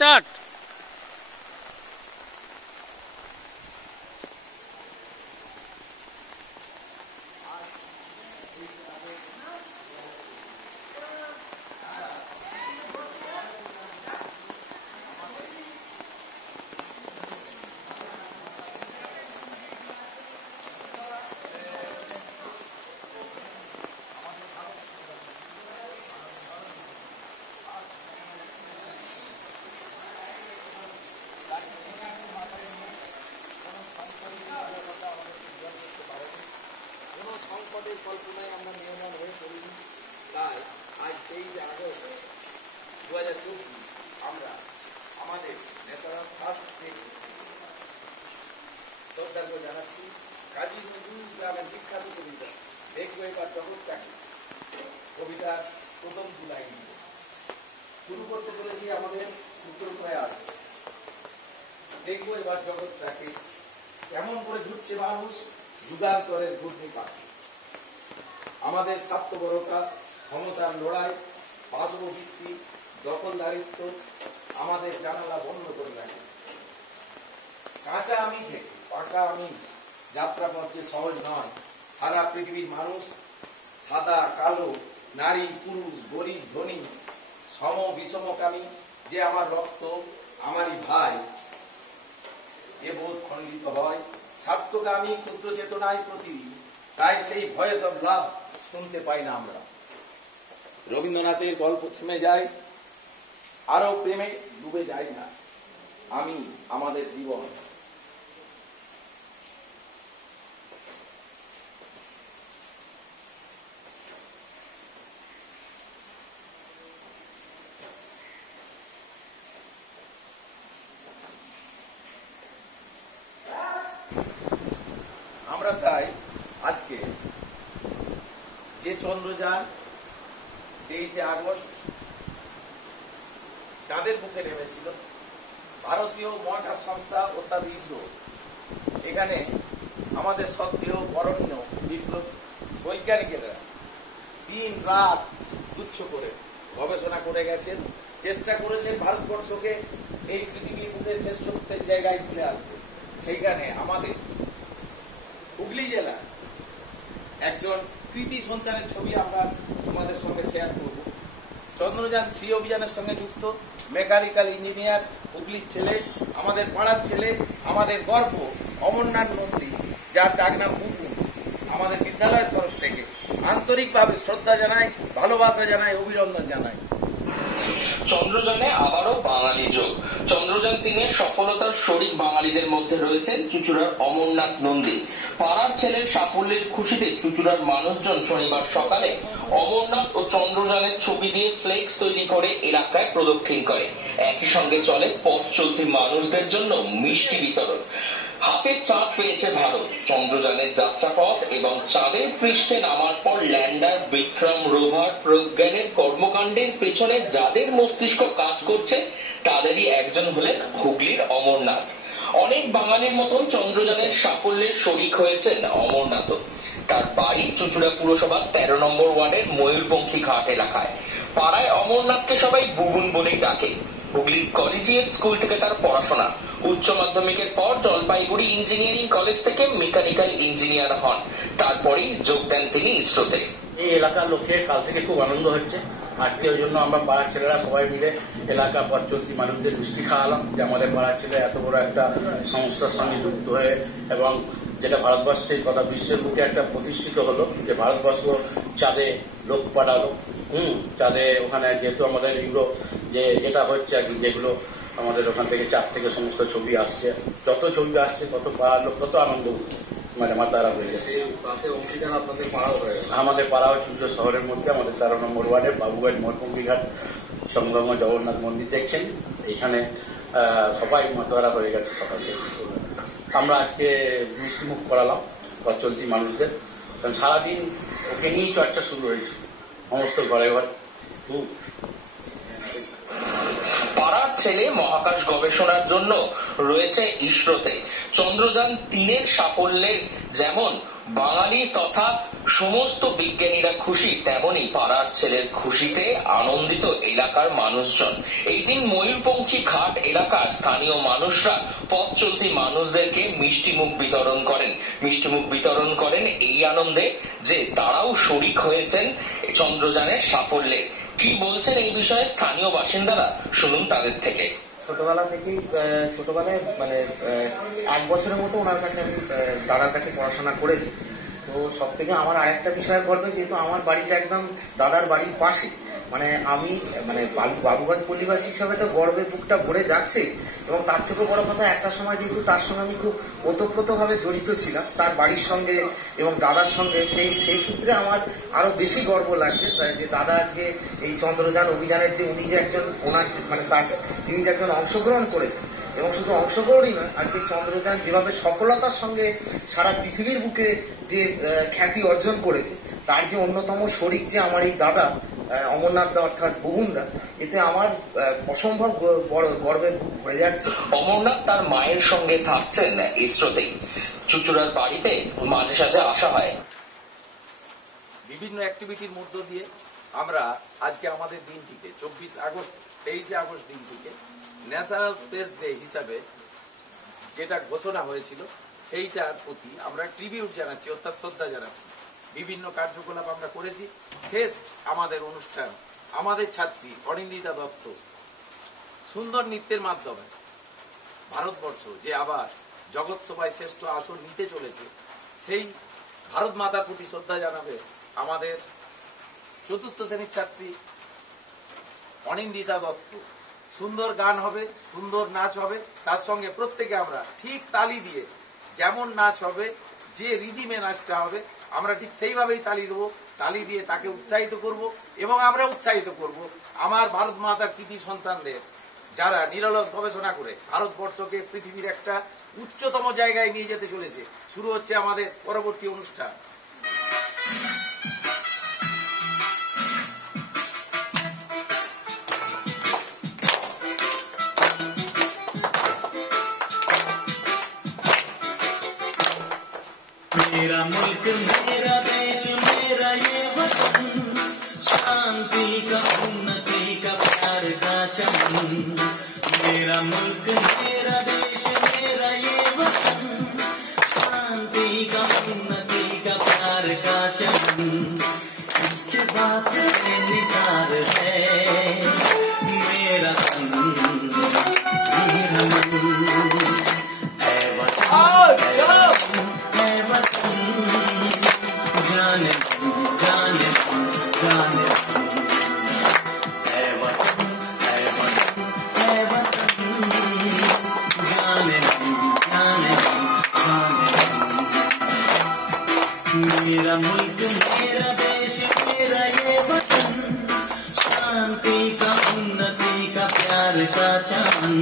Start. সংকটের কল্পনায় আমরা নির্মাণ হয়ে পড়িনি। তাই আজ 23 আগস্ট 2024 আমরা আমাদের ন্যাশনাল ট্রাস্ট থেকে শ্রদ্ধার্ঘ্য জানাচ্ছি কাজী নজরুল ইসলামের বিখ্যাত কবিতা দেখবো এবার জগৎটাকে, কবিতার প্রথম দু লাইন শুরু করতে চলেছি আমাদের সূত্র প্রয়াস। দেখবো এবার জগৎটাকে, কেমন করে ঢুকছে মানুষ যুগান্তরের ঘূর্ণিপাত। আমাদের স্বার্থপরতা, ক্ষমতার লড়াই, বাসবভিত্তি, দখলদারিত্ব আমাদের জানালা বন্ধ করে রাখে। কাঁচা আমি থেকে পাকা আমি যাত্রাপথ যে সহজ নয়। সারা পৃথিবীর মানুষ সাদা কালো, নারী পুরুষ, গরিব ধনী, সম বিষমকামী, যে আমার রক্ত আমারই ভাই, এ বোধ খণ্ডিত হয়। স্বার্থকামী ক্ষুদ্র চেতনায় প্রতিদিন, তাই সেই ভয়েস অব লাভ শুনতে পাই না আমরা। রবীন্দ্রনাথের গল্প থেমে যায়, আরো প্রেমে ডুবে যায় না আমি আমাদের জীবন। আমরা তাই আজকে যে চন্দ্রযান 23 আগস্ট চাঁদের বুকে নেমেছিল, ভারতীয় মহাকাশ সংস্থা অর্থাৎ ইসরো, এখানে আমাদের সত্ত্বেও বরণ্য বিপ্লব বৈজ্ঞানিকেরা দিন রাত তুচ্ছ করে গবেষণা করে গেছেন, চেষ্টা করেছেন ভারতবর্ষকে এই পৃথিবীর বুকে শ্রেষ্ঠত্বের জায়গায় তুলে আসবে। সেইখানে আমাদের হুগলি জেলা একজন কৃতি সন্তানের ছবি আমরা তোমাদের সঙ্গে শেয়ার করব। চন্দ্রযান 3 অভিযানের সঙ্গে যুক্ত মেকানিক্যাল ইঞ্জিনিয়ার, হুগলির ছেলে, আমাদের পাড়ার ছেলে, আমাদের গর্ব অমরনাথ নন্দী, যার ডাক নাম বুবুন। আমাদের বিদ্যালয়ের তরফ থেকে আন্তরিকভাবে শ্রদ্ধা জানাই, ভালোবাসা জানাই, অভিনন্দন জানাই। চন্দ্রযানে আবারও বাঙালি যোগ। চন্দ্রযান 3-এর সফলতার শরিক বাঙালিদের মধ্যে রয়েছেন চুঁচুড়ার অমরনাথ নন্দী। পাড়ার ছেলের সাফল্যের খুশিতে চুঁচুড়ার মানুষজন শনিবার সকালে অমরনাথ ও চন্দ্রযানের ছবি দিয়ে ফ্লেক্স তৈরি করে এলাকায় প্রদক্ষিণ করে। একই সঙ্গে চলে পথ চলতি মানুষদের জন্য মিষ্টি বিতরণ। হাতে চাঁদ পেয়েছে ভারত। চন্দ্রযানের যাত্রাপথ এবং চাঁদের পৃষ্ঠে নামার পর ল্যান্ডার, বিক্রম রোভার, প্রজ্ঞানের কর্মকাণ্ডের পেছনে যাদের মস্তিষ্ক কাজ করছে তাদেরই একজন হলেন হুগলির অমরনাথ। অনেক বাঙালির মতন চন্দ্রযানের সাফল্যের শরিক হয়েছেন অমরনাথ। তার বাড়ি চুঁচুড়া পুরসভার 13 নম্বর ওয়ার্ডের ময়ূরপঙ্খী ঘাট এলাকায়। পাড়ায় অমরনাথকে সবাই বুবুন বলেই ডাকে। হুগলির কলেজিয়েট স্কুল থেকে তার পড়াশোনা। উচ্চ মাধ্যমিকের পর জলপাইগুড়ি ইঞ্জিনিয়ারিং কলেজ থেকে মেকানিক্যাল ইঞ্জিনিয়ার হন। তারপরেই যোগ দেন তিনি ইসরোতে। এই এলাকার লোকের কাল থেকে খুব আনন্দ হচ্ছে। আজকে ওই জন্য আমরা পাড়ার ছেলেরা সবাই মিলে এলাকা পথ চলতি মানুষদের মিষ্টি খাওয়ালাম, যে আমাদের পাড়ার ছেলে এত বড় একটা সংস্থার সঙ্গে যুক্ত হয়ে, এবং যেটা ভারতবর্ষে তথা বিশ্বের বুকে একটা প্রতিষ্ঠিত হলো যে ভারতবর্ষ চাঁদে লোক পাঠালো। চাঁদে ওখানে যেহেতু আমাদের এগুলো যে যেটা হচ্ছে আর কি, যেগুলো আমাদের ওখান থেকে চাঁদ থেকে সমস্ত ছবি আসছে, যত ছবি আসছে তত পাড়ার লোক তত আনন্দ মানে মাতারা হয়ে গেছে। আমাদের পাড়াও চুঁচুড়া শহরের মধ্যে আমাদের 13 নম্বর ওয়ার্ডের বাবুগঞ্জ ময়ূরপঙ্খী ঘাট সংলগ্ন জগন্নাথ মন্দির দেখছেন, এখানে সবাই মাতারা হয়ে গেছে সকাল থেকে। আমরা আজকে মিষ্টিমুখ করালাম পথ চলতি মানুষদের, কারণ সারাদিন ওকে নিয়েই চর্চা শুরু হয়েছে সমস্ত ঘরে ঘরে। পাড়ার ছেলে মহাকাশ গবেষণার জন্য রয়েছে ইসরোতে। চন্দ্রযান 3-এর সাফল্যের যেমন বাঙালি তথা সমস্ত বিজ্ঞানীরা খুশি, তেমনি পাড়ার ছেলের খুশিতে আনন্দিত এলাকার মানুষজন। এই দিন ময়ূরপঙ্খী ঘাট এলাকার স্থানীয় মানুষরা পথ চলতি মানুষদেরকে মিষ্টিমুখ বিতরণ করেন এই আনন্দে যে তারাও শরিক হয়েছেন চন্দ্রযানের সাফল্যে। কি বলছেন এই বিষয়ে স্থানীয় বাসিন্দারা, শুনুন তাদের থেকে। ছোটবেলায় মানে 1 বছরের মতো ওনার কাছে আমি দাদার কাছে পড়াশোনা করেছি। তো সব থেকে আমার আরেকটা বিষয় গর্বে, যেহেতু আমার বাড়িটা একদম দাদার বাড়ির পাশে, মানে আমি মানে বাবুগঞ্জ পল্লীবাসী হিসাবে তো গর্বে বুকটা ভরে যাচ্ছে। এবং তার থেকেও বড় কথা, একটা সময় যেহেতু তার সঙ্গে আমি খুব ওতপ্রোতভাবে জড়িত ছিলাম, তার বাড়ির সঙ্গে এবং দাদার সঙ্গে, সেই সূত্রে আমার আরো বেশি গর্ব লাগছে যে দাদা আজকে এই চন্দ্রযান অভিযানের যে উনি যে একজন ওনার মানে তিনি যে একজন অংশগ্রহণ করেছেন, এবং শুধু অংশগ্রহণই নয়, আজকে চন্দ্রযান যেভাবে সফলতার সঙ্গে সারা পৃথিবীর বুকে যে খ্যাতি অর্জন করেছে, তার যে অন্যতম শরিক যে আমার এই দাদা অমরনাথ দা অর্থাৎ বুবুনদা, এতে আমার অসম্ভব বড় গর্বের বুক ভরে যাচ্ছে। অমরনাথ তার মায়ের সঙ্গে থাকছেন ইসরোতেই। চুচুড়ার বাড়িতে মাঝে সাঝে আসা হয়। বিভিন্ন অ্যাক্টিভিটির মধ্য দিয়ে আমরা আজকে আমাদের দিনটিকে 23 আগস্ট দিনটিকে ন্যাশনাল স্পেস ডে হিসাবে যেটা ঘোষণা হয়েছিল, সেইটার প্রতি আমরা ট্রিবিউট জানাচ্ছি, অর্থাৎ শ্রদ্ধা জানাচ্ছি। বিভিন্ন কার্যকলাপ আমরা করেছি। শেষ আমাদের অনুষ্ঠান আমাদের ছাত্রী অনিন্দিতা দত্ত সুন্দর নৃত্যের মাধ্যমে ভারতবর্ষ যে আবার জগৎ সভায় শ্রেষ্ঠ আসন নিতে চলেছে, সেই ভারত মাতার প্রতি শ্রদ্ধা জানাবে আমাদের 4র্থ শ্রেণীর ছাত্রী অনিন্দিতা দত্ত। সুন্দর গান হবে, সুন্দর নাচ হবে, তার সঙ্গে প্রত্যেকে আমরা ঠিক তালি দিয়ে, যেমন নাচ হবে, যে রিদিমে নাচটা হবে, আমরা ঠিক সেইভাবেই তালি দেবো। তালি দিয়ে তাকে উৎসাহিত করব এবং আমরা উৎসাহিত করব আমার ভারত মাতার কৃতি সন্তানদের, যারা নিরলস গবেষণা করে ভারতবর্ষকে পৃথিবীর একটা উচ্চতম জায়গায় নিয়ে যেতে চলেছে। শুরু হচ্ছে আমাদের পরবর্তী অনুষ্ঠান। मेरा मुल्क मेरा देश मेरा ये वतन, शांति का उन्नति का प्यार का चमन। मेरा मुल्क मेरा देश मेरा ये वतन, शांति का उन्नति का प्यार का चमन। इसके वास्ते निसार है मेरा तन मेरा मन। ऐ वतन जाने जाने जाने ऐ वतन ऐ वतन जाने जाने जाने। मेरा मुल्क मेरा देश मेरा ये वतन, शांति का उन्नति का प्यार का चमन।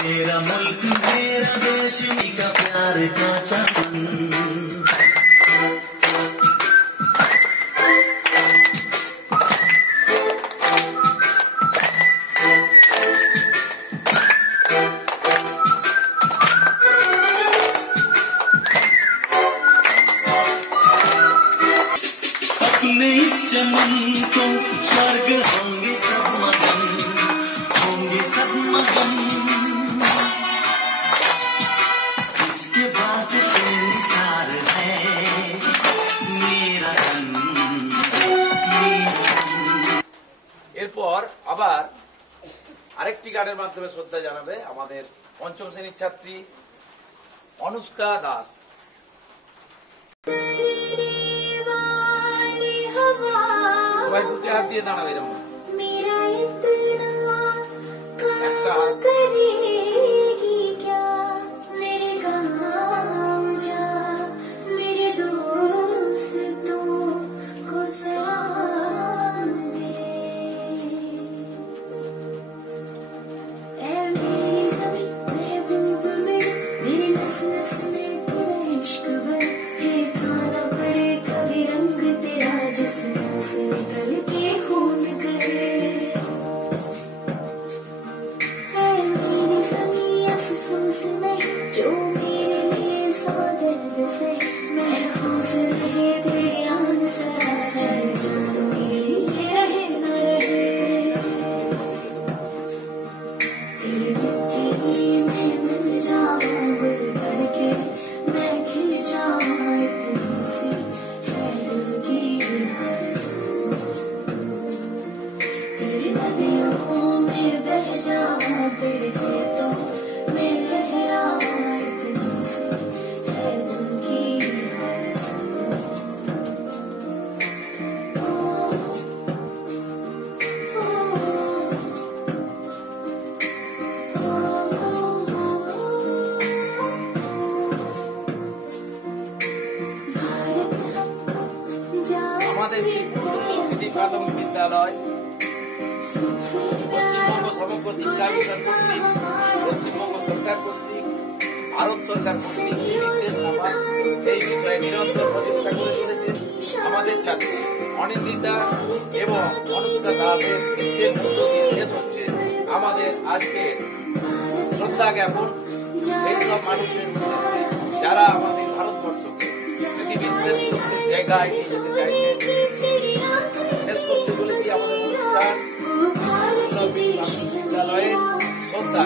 मेरा मुल्क मेरा देश का प्यार का चमन। अपने इस चमन को स्वर्ग होंगे सब मगन, होंगे सब मगन। इसके वास्ते আরেকটি গানের মাধ্যমে শ্রদ্ধা জানাবে আমাদের পঞ্চম শ্রেণীর ছাত্রী অনুষ্কা দাস। সবাই বুকে হাত দিয়ে দাঁড়াবে এরকম একটা হাত। আমাদের সিটি প্রাথমিক বিদ্যালয় পশ্চিমবঙ্গ সমগ্র শিক্ষা মিশন কর্তৃক, পশ্চিমবঙ্গ সরকার কর্তৃক, ভারত সরকার কর্তৃক নির্দেশনামা সেই বিষয়ে নিরন্তর প্রচেষ্টা করে চলেছে। আমাদের ছাত্রী অনিন্দিতা এবং অনুষ্কা দাসের নৃত্যের মধ্য দিয়ে শেষ হচ্ছে আমাদের আজকে শ্রদ্ধা জ্ঞাপন সেই সব মানুষদের উদ্দেশ্যে যারা আমাদের ভারতবর্ষকে পৃথিবীর শ্রেষ্ঠ জায়গায় নিয়ে যেতে চাইছে। শেষ করতে চলেছি আমাদের অনুষ্ঠান বিদ্যালয়ের শ্রদ্ধা।